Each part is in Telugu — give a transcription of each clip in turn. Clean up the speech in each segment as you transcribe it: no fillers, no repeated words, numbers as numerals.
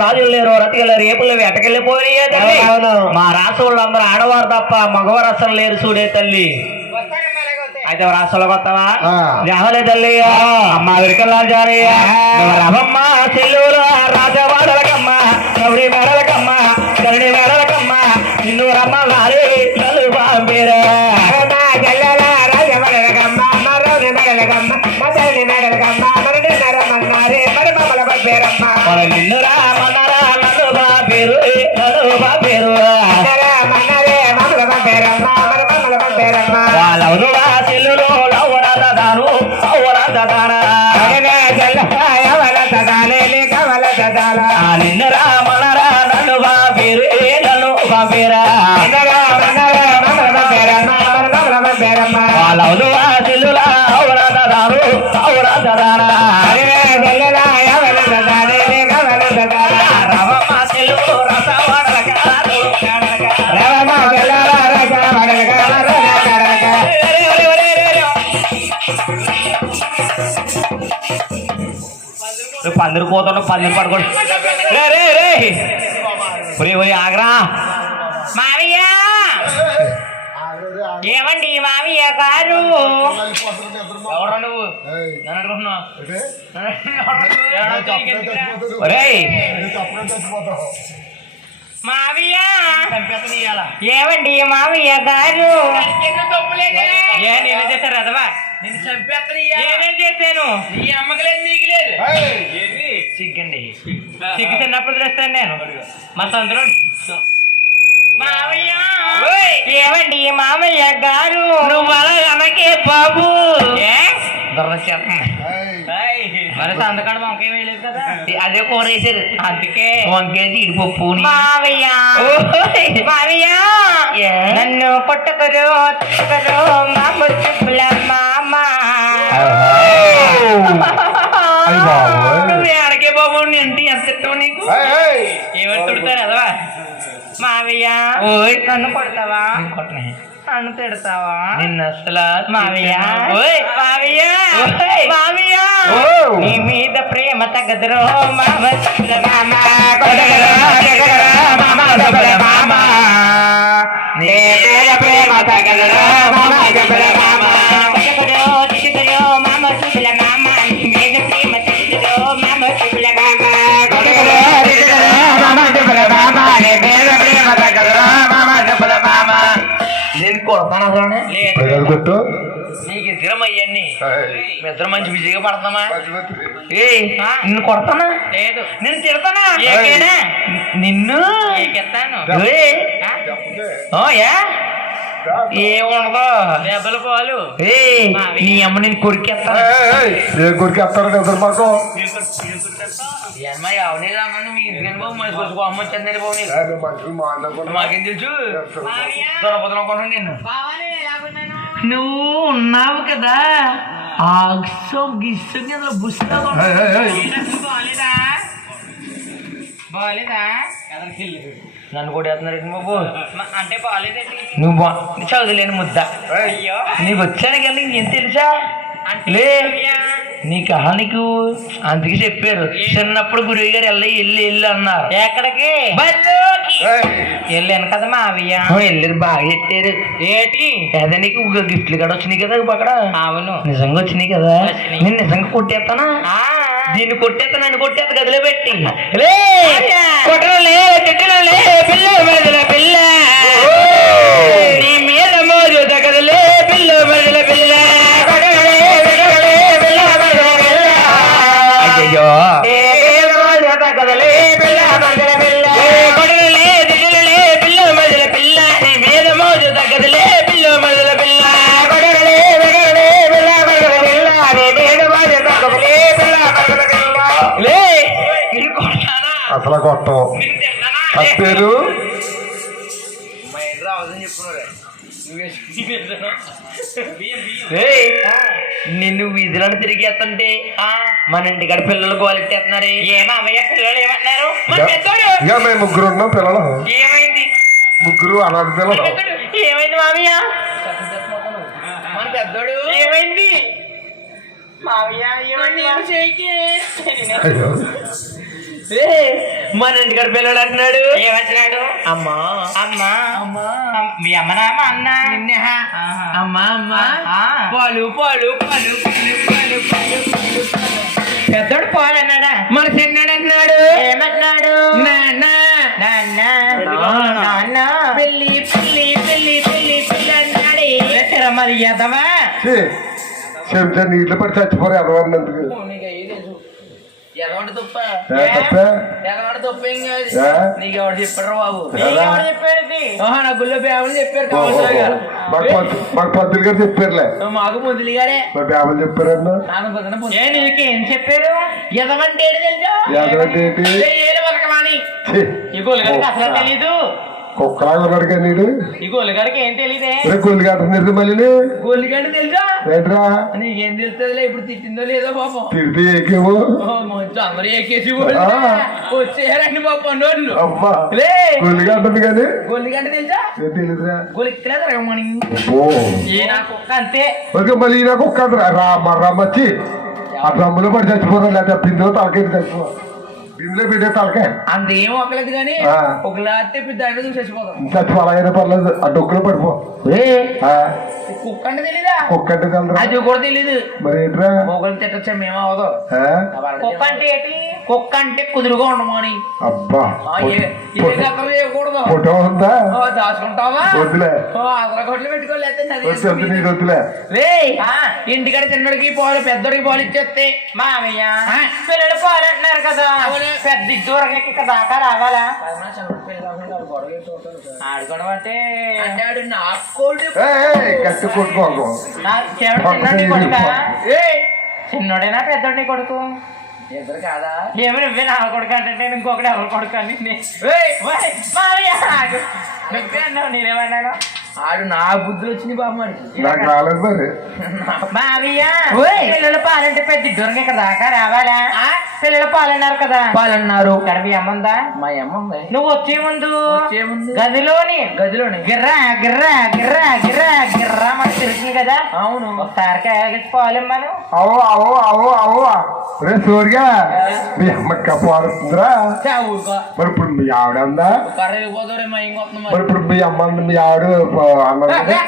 రాజులు లేరు, రతిగల రేపులు వెటకెళ్ళిపోయి మా రాష్ట్ర వాళ్ళందరూ ఆడవారు తప్ప మగవారు అసలు లేరు చూడే తల్లి. అయితే రాష్ట్రంలోకి వస్తావా? జాహలే తల్లి అమ్మ విరికల్లా జారయ్య రవమ్మ చెల్లుల రాజవాడలకమ్మ కౌడి మేడలకమ్మ కరుడి మేడలకమ్మ నిన్ను రమ్మ లారి తల్లు బాంబేరా రాజవాడలకమ్మ మరౌని మేడలకమ్మ మదరి మేడలకమ్మ మరడి నరమన్నారే మరి మమ్మల పేరమ్మ నిన్ను రామన్నరా నన్ను బాబేరు నన్ను బాబేరు మన్నరే మమ్మల పేరమ్మ మరి మమ్మల పేరమ్మ వాళ్ళను చెల్లులో లవరాద దాను అవరాద దానా నిన్ను రామన్నరా నన్ను బాబేరు నన్ను బాబేరా వాళ్ళను చెల్లుల అవరాద దాను అవరాద దానా పందిరి పోతాడు పందిరి పడుకోండి ఆగరా మావయ్య. ఏమండి మావయ్య గారు? ఎవరు నువ్వు? మావయ్య ఏమండి మావయ్య గారు? నేనే చేశారు అదవా నిన్ను చంపేస్తాను. నేనేం చేశాను? నీ అమ్మకలేదు నీకు లేదు సిగ్గండి. సిగ్గు తిన్నప్పుడు తెస్తాను నేను మా తొందర. మావయ్య ఏమండి మామయ్య గారు? నువ్వు అలా అనకే బాబు. మరి సంతకాడు వంకాయ వేయలేదు కదా, అదే కూర వేసారు అందుకే వంకాయ ఇడిపప్పు. మావయ్య మావయ్య నన్ను కొట్టకరు కొట్టకరు మామ చెప్పుల మామ. అడగే బాబు ఇంటి ఎంత నీకు ఏమని తుడతారు అదవా? మావయ్య నన్ను కొడతావా? కొట్టనే. నన్ను తిడతావా? నిన్న అసలు మావయ్య మావయ్య మావయ్య నీ మీద ప్రేమ తగ్గదురో మామ మామ మామ నీ మీద ప్రేమ తగ్గదురో మామ మామ మామ సుబుల మామ నీ మీద ప్రేమ తగ్గదురో మామ సుబుల మామ నేను కొడతాను కొట్టు. నీకు ఇద్దరం అయ్యండి ఇద్దరు మంచి బిజీగా పడతామా? నిన్ను కొడతానా? లేదు నేను తిడతానా? నిన్ను ఏకెత్తాను. ఏముండదు దెబ్బల పాలు. నీ అమ్మ నేను కొరికేస్తాను. కొరికేస్తాను ఎదురు మాకు మాకేం తెలుసు? దొరపదనుకున్నాను నిన్ను. నువ్వు ఉన్నావు కదా ఆగ్సం గిస్సం కింద బుస్తావు. బాగాలేదా? నన్ను కూడా వేస్తున్నారండి బాబు. అంటే బాగాలేదండి. నువ్వు చదువులేని ముద్ద. నీకు వచ్చాను కదా ఇంకేం తెలుసా? లే నీకు నీకు అందుకే చెప్పారు చిన్నప్పుడు గురువు గారు వెళ్ళి అన్నారు. ఎక్కడికి? వెళ్ళాను కదా మావయ్య. వెళ్ళారు బాగా పెట్టారు. ఏంటి అదే నీకు గిఫ్ట్లు కూడా వచ్చినాయి కదా అక్కడ? అవును నిజంగా వచ్చినాయి కదా. నేను నిజంగా కొట్టేస్తానా? దీన్ని కొట్టేస్తా నన్ను కొట్టేస్తా గదిలో పెట్టి కొట్టలే చెట్టులే పిల్ల మెదల పిల్ల నీ మీద మోజు తగదలే పిల్ల మెదల పిల్ల. అయ్యో తగదలే పిల్ల మెదల పిల్ల కొట్టలే చెట్టులే పిల్ల మెదల పిల్ల నీ మీద మోజు తగదలే పిల్ల మెదల పిల్ల కొట్టలే పిల్ల మెదల పిల్ల నీ మీద మోజు తగదలే పిల్ల మెదల పిల్ల. లే ఇది కొట్టానా? అసలు కొట్టం పేరు నిన్ను వీధులను తిరిగేస్తుంటే మన ఇంటికాడ పిల్లలు గోలెట్టేస్తున్నారే ఏమయ్య పిల్లలు ఏమన్నారు ఇక మేము ముగ్గురు ఉన్నాం పిల్లలు ఏమైంది ముగ్గురు అనాథ పిల్లలు ఏమైంది మామయ్య మన పెద్దోడు ఏమైంది మామయ్య అయ్యో మన ఇంటికాడ పిల్లడు అంటున్నాడు ఏమంటున్నాడు అమ్మా అమ్మా అమ్మా మీ అమ్మనామా అన్న అమ్మా అమ్మా పాలు పాలు పాలు పాలు పాలు పెద్దోడు పాలు అన్నాడా మన చిన్నాడు అంటున్నాడు ఏమంటున్నాడు నాన్న నాన్న నాన్న పెళ్ళి పెళ్ళి పెళ్ళి పెళ్ళి పెళ్ళి అన్నాడే మరి ఎదవా చెంచా నీళ్ళు పడి చచ్చిపోరు ఎదవన్నందుకు ఎదవంటి తుప్ప తప్ప ఎదవంటి తుప్ప ఏం కాదు నీకు ఎవరు చెప్పారు బాబు చెప్పారు నా గుళ్ళో బేబులు చెప్పారు మాకు పంతులు గారు చెప్పారులే మాకు ముద్దులు గారే మా బేబులు చెప్పారన్నా నీకు ఏం చెప్పారు ఎదవంటే తెలుసా ఎదవంటే ఏంటి ఈ గొల్లగారికి అసలు తెలీదు కుక్కలాగా ఉన్నాడు కానీ నీడు ఈ గొల్లగారికి ఏం తెలియదే గొల్లిగడ్డ నిర్ది మళ్ళీ గొల్లిగడ్డ తెలుసా ఏంట్రా నీకేం తెలుస్తుందిలే ఇప్పుడు తిట్టిందో లేదో పాపం తిడితే ఏకేమో మంచి అందరూ ఏకేసి వచ్చేయారండి పాపం నోళ్ళు అమ్మా గొల్లిగడ్డ ఉంది కానీ గొల్లిగడ్డ తెలుసా తెలియదురా గొలిక్కలేదా రమ్మని కుక్క అంతే ఓకే మళ్ళీ నాకు కుక్క రమ్మచ్చి ఆ డ్రమ్ములో పడి చచ్చిపోరా లేదా బిందులో తలకైతే చచ్చిపో బిందులో పెట్టే తలకాయ అంతేం ఒక్కలేదు కానీ ఒకలాంటి దాంట్లో చూసి చచ్చిపోతాం చచ్చిపోలాగైనా పర్లేదు ఆ డొక్కులో పడిపో కుక్క అంటే తెలీదా కుక్క అంటే తెలరా అది కూడా తెలీదు మరి ఏంట్రా మొగలు తిట్టచ్చా మేము అవదు కుక్క అంటే ఏంటి కుక్క అంటే కుదురుగా ఉండమని అబ్బా చేయకూడదు ఫోటో ఉందా దాచుకుంటావా వద్దులే అసలు కొట్లు పెట్టుకోలేదు వద్దులే ఇంటికాడ చిన్నడికి పాలు పెద్దడికి పాలు ఇచ్చేస్తే మామయ్య పిల్లలు పాలు అంటున్నారు కదా పెద్ద దూరంగా దాకా రావాలా ఆడుకోవడం అంటే కట్టి కొట్టుకోకు చిన్నోడేనా పెద్దోడి కొడుకు ఇద్దరు కాదా ఏమి నువ్వే నా కొడుకు అంటే ఇంకొకటి ఎవరు కొడుకు అని నేనేమన్నాను ఆడు నా బుద్ధులు వచ్చింది బాబు నాకు రాలేదు మరి మావయ్య పిల్లల పాలంటే పెద్ద దూరంగా ఇక్కడ దాకా రావాలా పిల్లల పాలన్నారు కదా పాలన్నారు ఇక్కడ మీ అమ్మందా మా అమ్మ నువ్వు వచ్చే ముందు గదిలోని గిర్రా గిర్రా గిర్రా గిర్రా గిర్రా మనకు తెలుస్తుంది కదా అవును ఒకసారి పాలెమ్మను అవో అవో అవో అవో రే సూర్య మీ అమ్మక్క పాడుతుందిరా మరి ఇప్పుడు మీ ఆవిడ అందా మరి ఇప్పుడు మీ అమ్మ మీ ఆవిడ అన్నది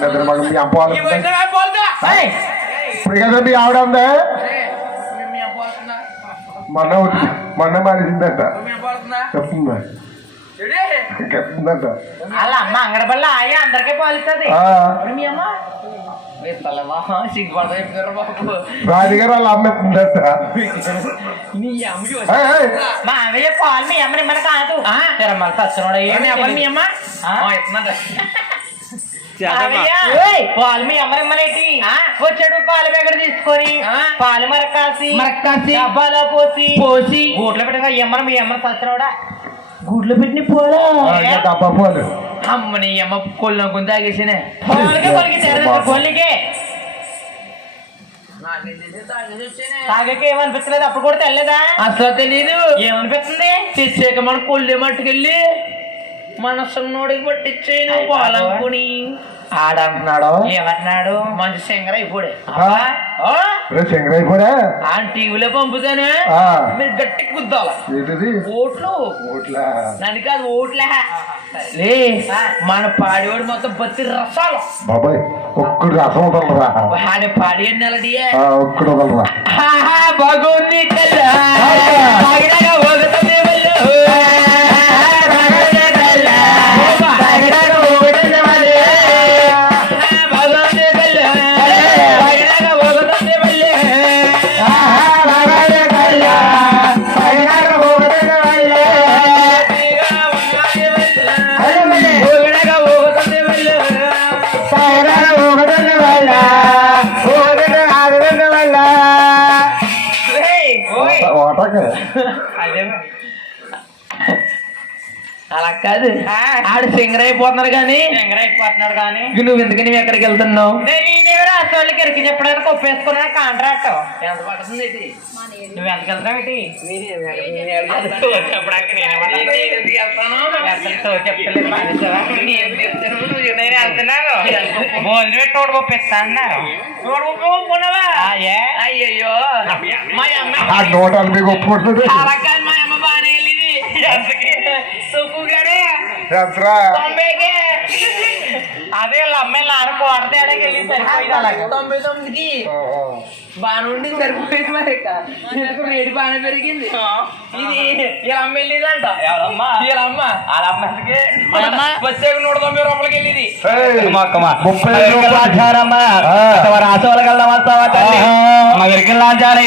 నిద్ర మగ మీ అమ్మ పాడుతుంది ఇప్పుడు కదా మీ ఆవిడ అందా మొన్న మారిందంట చెప్తుందా చెప్తుందంట వాళ్ళ అమ్మ అంగడి బల్ల ఆయా అందరికీ పాలిస్తుంది మీ అమ్మ రాజుగారు వాళ్ళ అమ్మ ఎత్తుందట మామయ్య పాలు మీ అమ్మని మన కాదు మళ్ళీ తచ్చినోడు మీ అమ్మ పాలు మీ అమ్మరేటి వచ్చాడు పాలు ఎక్కడ తీసుకొని పాలు మరకాసి డబ్బాలో పోసి గూట్లో పెట్టగా ఎమ్మని మీ అమ్మని తచ్చినోడా గూట్లో పెట్టిన పోలా డబ్బా పోలు అమ్మని అమ్మ కొల్ల కొంత తాగేసినే కొల్లికే తాగక ఏమనిపించలేదు అప్పుడు కూడా తెల్లదా అసలు తెలీదు ఏమనిపిస్తుంది తెచ్చాక మన కొల్లి మట్టుకెళ్ళి మనసున్నోడికి పట్టించేను పోలనుకుని ఆడంటున్నాడు ఏమంటున్నాడు మంచి సింగర్ అయిపోడే సింగర్ అయిపోడా ఆ టీవీలో పంపుతాను మీరు గట్టి కుద్దాలి ఓట్లు నన్ను కాదు ఓట్లే మన పాడేవాడు మొత్తం బతి రసాలు బాబాయ్ ఒక్కడు రసం వదలరా ఆయన పాడి అన్నది ఒక్కడు వదలరా బాగుంది అదే అలా కాదు ఆడు సింగర్ అయిపోతున్నారు కానీ అయిపోతున్నాడు కానీ నువ్వు ఎందుకని ఎక్కడికి వెళ్తున్నావు రాష్ట్రాలకి ఎరికి చెప్పడానికి ఒప్పేసుకున్నాను కాంట్రాక్ట్ ఎంత పడుతుంది ఇది? నువ్వు ఎంతకు వెళ్తావు ఏంటి భోజనం పెట్టి నోటు పంపిస్తా అన్నారు అయ్యయ్యో మా అమ్మ ఆ నోటాలు మీకు ఒప్పుకుంటుంది అలా కాదు మా అమ్మ బాగానే వెళ్ళింది సుబ్బు గారే ఎంతరా 90కే అదే అమ్మాయి నాన్న కోట తేడాకి వెళ్ళి సరిపోయింది అలాగే 99కి బాగానే ఉండి సరిపోయింది మరి రేటు బాగానే పెరిగింది ఇది ఇలా అమ్మ వెళ్ళిందంట ఎవరమ్మా ఇలా అమ్మ వాళ్ళ అమ్మాయికి బస్సు 190 రూపాయలకి వెళ్ళింది 30 రాసోళ్ళ కల్లా వస్తావా తల్లి మా విరికిల్ లాంచాలి